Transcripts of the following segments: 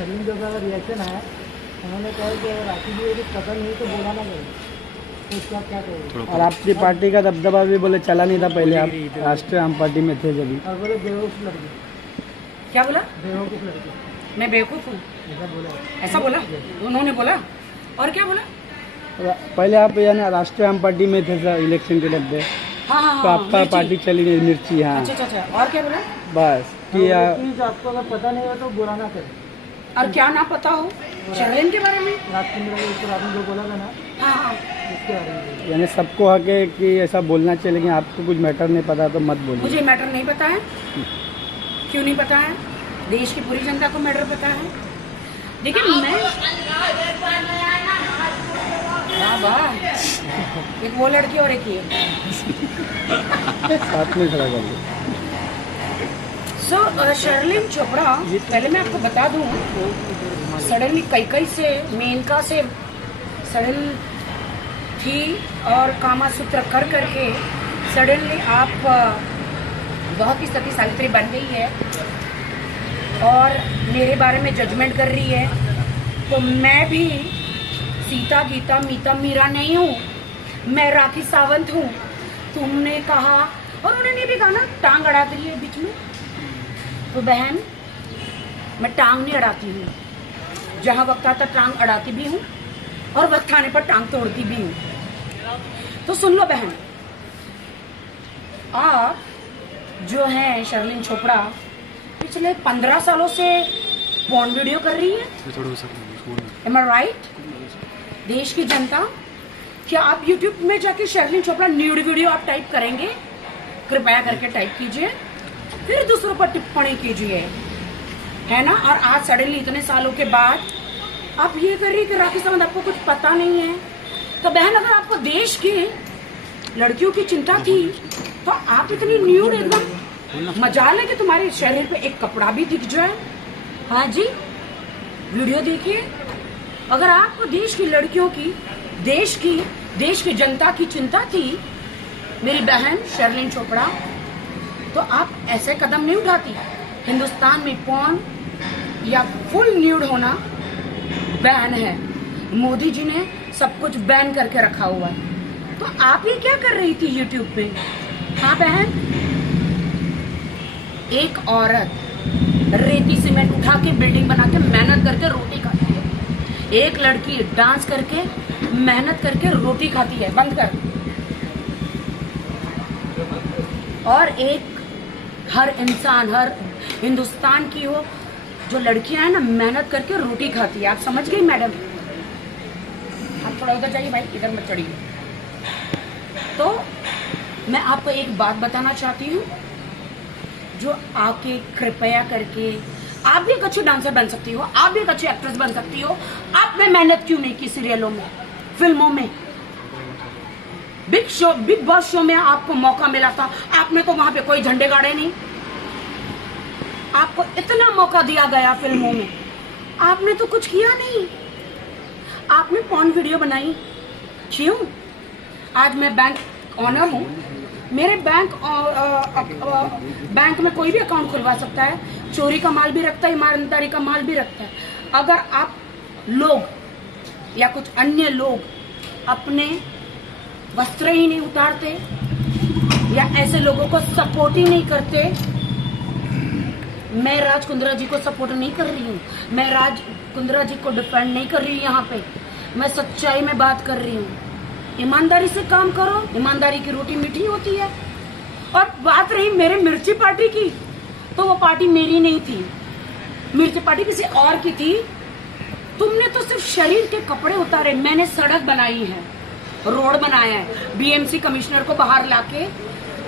शर्लिन जो का रिएक्शन है, उन्होंने कहा कि अगर राखी जी यदि पसंद नहीं तो बोला ना करें, तो इसका क्या करें? और आपकी पार्टी का दबदबा भी बोले चला नहीं था पहले, आप राष्ट्रीय आम पार्टी में थे जब। और बोले बेवकूफ़ लड़की। क्या बोला? बेवकूफ़ लड़की। मैं बेवकूफ़ हूँ, ऐसा बोला। ऐसा बोला उन्होंने? बोला और क्या बोला? पहले आप यानी राष्ट्रीय आम पार्टी में थे सर, इलेक्शन के डब्बे, हाँ हाँ तो हाँ, आपका मिर्ची। पार्टी चली गई मिर्ची। हाँ अच्छा अच्छा अच्छा, और क्या बोला? बस कि प्लीज आपको अगर पता नहीं हो तो बुरा ना करें। और क्या ना पता हो शर्लिन के बारे में? राजकुंद्रा के ऊपर आपने जो बोला था ना, हाँ हाँ, इसके बारे में। यानी सबको हक है कि ऐसा बोलना चाहिए, लेकिन आपको कुछ मैटर नहीं पता तो मत बोलिए। मुझे मैटर नहीं पता है। क्यों नहीं पता है? देश की पूरी जनता को मैटर पता है। देखिए मैं वाह, एक वो लड़की और एक ये। साथ में खड़ा कर लो। सो शर्लिन चोपड़ा, पहले मैं आपको बता दूं, सडनली कई से मेनका से सडन थी और कामा सूत्र कर करके सडनली आप बहुत ही सती सावित्री बन गई है और मेरे बारे में जजमेंट कर रही है। तो मैं भी सीता गीता मीता मीरा नहीं हूँ, मैं राखी सावंत हूँ। तुमने कहा और उन्होंने भी कहा ना टांग अड़ा रही है बीच में, तो बहन मैं टांग नहीं अड़ाती हूँ, जहाँ वक्त आता टांग अड़ाती भी हूँ और वक्त आने पर टांग तोड़ती भी हूँ। तो सुन लो बहन, आप जो है शर्लिन चोपड़ा पिछले 15 सालों से पॉर्न वीडियो कर रही है। Am I right? देश की जनता, क्या आप YouTube में जाके शर्लिन चोपड़ा न्यूड वीडियो आप टाइप करेंगे? कृपया करके टाइप कीजिए, फिर दूसरों पर टिप्पणी कीजिए, है ना। और आज सडनली इतने सालों के बाद आप ये कर रही कि राखी सावंत आपको कुछ पता नहीं है। तो बहन, अगर आपको देश की लड़कियों की चिंता थी तो आप इतनी न्यूड एकदम मजाल है कि तुम्हारे शरीर पे एक कपड़ा भी दिख जाए। हाँ जी, वीडियो देखिए। अगर आपको देश की लड़कियों की, देश की जनता की चिंता थी मेरी बहन शर्लिन चोपड़ा, तो आप ऐसे कदम नहीं उठाती। हिंदुस्तान में पॉर्न या फुल न्यूड होना बैन है। मोदी जी ने सब कुछ बैन करके रखा हुआ है। तो आप ये क्या कर रही थी यूट्यूब पे? हाँ बहन, एक औरत रेती सीमेंट उठा के बिल्डिंग बना के मेहनत करके रोटी खाती है, एक लड़की डांस करके मेहनत करके रोटी खाती है, बंद कर। और एक हर इंसान, हर हिंदुस्तान की हो जो लड़कियां हैं ना, मेहनत करके रोटी खाती है। आप समझ गई मैडम? आप थोड़ा उधर जाइए भाई, इधर मत चढ़िए। तो मैं आपको एक बात बताना चाहती हूँ, जो आके कृपया करके, आप भी एक अच्छी डांसर बन सकती हो, आप भी एक अच्छी एक्ट्रेस बन सकती हो। आपने मेहनत क्यों नहीं की सीरियलों में, फिल्मों में? बिग बॉस शो में आपको मौका मिला था, आपने तो वहां पे कोई झंडे गाड़े नहीं। आपको इतना मौका दिया गया फिल्मों में, आपने तो कुछ किया नहीं। आपने पॉर्न वीडियो बनाई, क्यों? आज मैं बैंक ऑनर हूँ, मेरे बैंक में कोई भी अकाउंट खुलवा सकता है, चोरी का माल भी रखता है, ईमानदारी का माल भी रखता है। अगर आप लोग या कुछ अन्य लोग अपने वस्त्र ही नहीं उतारते या ऐसे लोगों को सपोर्ट ही नहीं करते, मैं राज कुंद्रा जी को सपोर्ट नहीं कर रही हूँ, मैं राज कुंद्रा जी को डिफेंड नहीं कर रही हूँ। यहाँ पे मैं सच्चाई में बात कर रही हूँ। ईमानदारी से काम करो, ईमानदारी की रोटी मीठी होती है। और बात रही मेरे मिर्ची पार्टी की, तो वो पार्टी मेरी नहीं थी, मिर्ची पार्टी किसी और की थी। तुमने तो सिर्फ शरीर के कपड़े उतारे, मैंने सड़क बनाई है, रोड बनाया है, बीएमसी कमिश्नर को बाहर लाके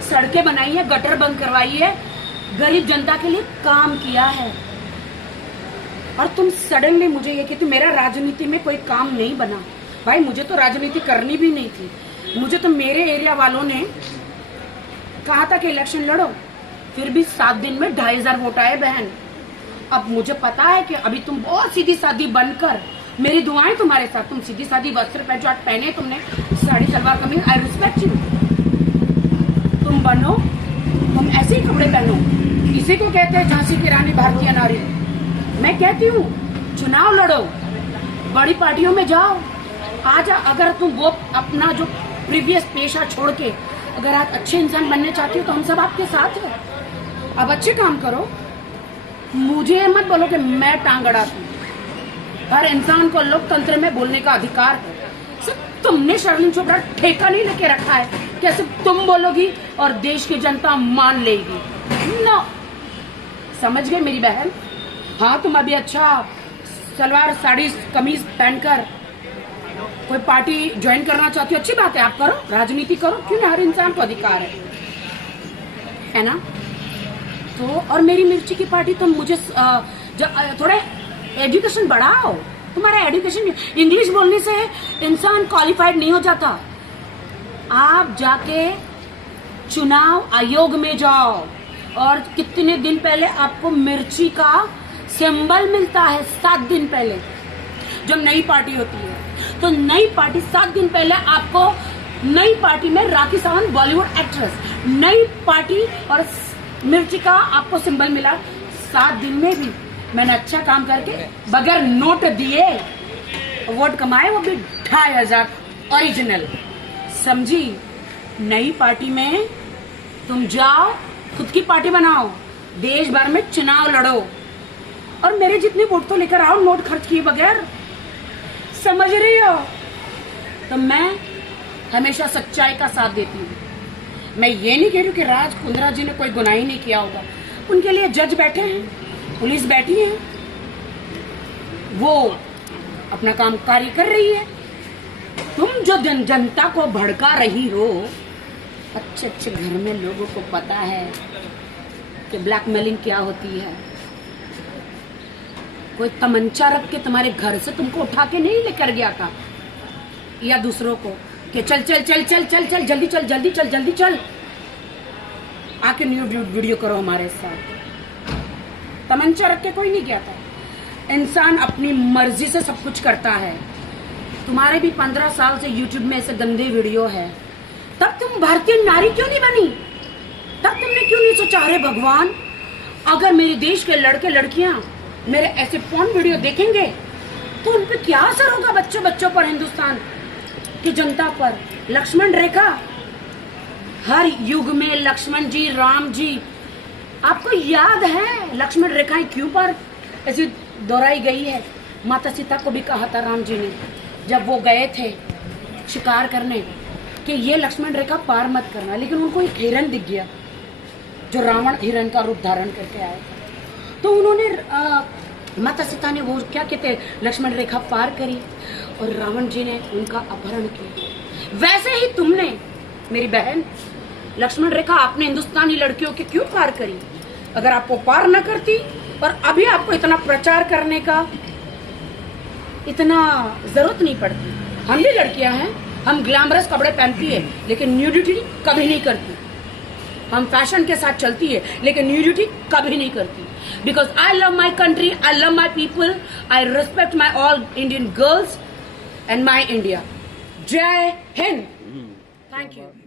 सड़कें बनाई है, गटर बंद करवाई है, गरीब जनता के लिए काम किया है। और तुम सडनली मुझे ये कहती मेरा राजनीति में कोई काम नहीं बना। भाई मुझे तो राजनीति करनी भी नहीं थी, मुझे तो मेरे एरिया वालों ने कहा था कि इलेक्शन लड़ो, फिर भी 7 दिन में 2500 वोट आए बहन। अब मुझे पता है कि अभी तुम बहुत सीधी सादी बनकर, मेरी दुआएं तुम्हारे साथ, तुम सीधी सादी वस्त्र पहन, जो आज पहने तुमने sari salwar kameez, I respect you. तुम बनो, तुम ऐसे ही कपड़े पहनो। इसी को कहते हैं झांसी की रानी भारतीय नारी। मैं कहती हूँ चुनाव लड़ो, बड़ी पार्टियों में जाओ। आज अगर तुम वो अपना जो प्रीवियस पेशा छोड़ के अगर आप अच्छे इंसान बनने चाहते हो तो हम सब आपके साथ हैं। अब अच्छे काम करो, मुझे मत बोलो कि मैं टांग अड़ाती हूँ। हर इंसान को लोकतंत्र में बोलने का अधिकार है। सिर्फ तुमने शर्लिन चोपड़ा ठेका नहीं लेके रखा है कि सिर्फ तुम बोलोगी और देश की जनता मान लेगी। नो, समझ गए मेरी बहन? हाँ, तुम अभी अच्छा सलवार साड़ी कमीज पहनकर कोई पार्टी ज्वाइन करना चाहती हो, अच्छी बात है, आप करो, राजनीति करो, क्यों नहीं? हर इंसान को अधिकार है ना? तो और मेरी मिर्ची की पार्टी, तुम मुझे थोड़े एजुकेशन बढ़ाओ। तुम्हारा एजुकेशन, इंग्लिश बोलने से इंसान क्वालिफाइड नहीं हो जाता। आप जाके चुनाव आयोग में जाओ और कितने दिन पहले आपको मिर्ची का सिंबल मिलता है। 7 दिन पहले जब नई पार्टी होती है तो नई पार्टी 7 दिन पहले आपको, नई पार्टी में राखी सावंत बॉलीवुड एक्ट्रेस, नई पार्टी और मिर्ची का आपको सिंबल मिला। 7 दिन में भी मैंने अच्छा काम करके बगैर नोट दिए वोट कमाए, वो भी 2500 ओरिजिनल। समझी? नई पार्टी में तुम जाओ, खुद की पार्टी बनाओ, देश भर में चुनाव लड़ो और मेरे जितने वोट तो लेकर आओ, नोट खर्च किए बगैर। समझ रही हो? तो मैं हमेशा सच्चाई का साथ देती हूँ। मैं ये नहीं कह रही हूँ कि राज कुंद्रा जी ने कोई गुनाह ही नहीं किया होगा। उनके लिए जज बैठे हैं, पुलिस बैठी है, वो अपना काम कार्य कर रही है। तुम जो जनता को भड़का रही हो, अच्छे अच्छे घर में लोगों को पता है कि ब्लैकमेलिंग क्या होती है। कोई तमंचा रख के तुम्हारे घर से तुमको उठा के नहीं लेकर गया था, या दूसरों को कि चल चल चल चल चल चल जल्दी चल जल्दी चल जल्दी चल, आके न्यू वीडियो करो हमारे साथ। तमंचा रख के कोई नहीं गया था। इंसान अपनी मर्जी से सब कुछ करता है। तुम्हारे भी 15 साल से यूट्यूब में ऐसे गंदे वीडियो है, तब तुम भारतीय नारी क्यों नहीं बनी? तब तुमने क्यों नहीं सोचा, अरे भगवान, अगर मेरे देश के लड़के लड़कियां मेरे ऐसे फोन वीडियो देखेंगे तो उन पर क्या असर होगा, बच्चों पर, हिंदुस्तान की जनता पर। लक्ष्मण रेखा, हर युग में लक्ष्मण जी, राम जी, आपको याद है लक्ष्मण रेखाएं क्यों पर ऐसी दोहराई गई है? माता सीता को भी कहा था राम जी ने, जब वो गए थे शिकार करने, कि ये लक्ष्मण रेखा पार मत करना, लेकिन उनको एक हिरन दिख गया जो रावण हिरन का रूप धारण करके आया था। तो उन्होंने माता सीता ने वो क्या कहते लक्ष्मण रेखा पार करी और रावण जी ने उनका अपहरण किया। वैसे ही तुमने मेरी बहन लक्ष्मण रेखा आपने हिंदुस्तानी लड़कियों की क्यों पार करी? अगर आपको पार न करती और अभी आपको इतना प्रचार करने का इतना जरूरत नहीं पड़ती। हम भी लड़कियां हैं, हम ग्लैमरस कपड़े पहनती है लेकिन न्यूडिटी कभी नहीं करती। हम फैशन के साथ चलती है लेकिन न्यूडिटी कभी नहीं करती। Because I love my country, I love my people, I respect my all Indian girls and my India. जय हिंद। Thank you.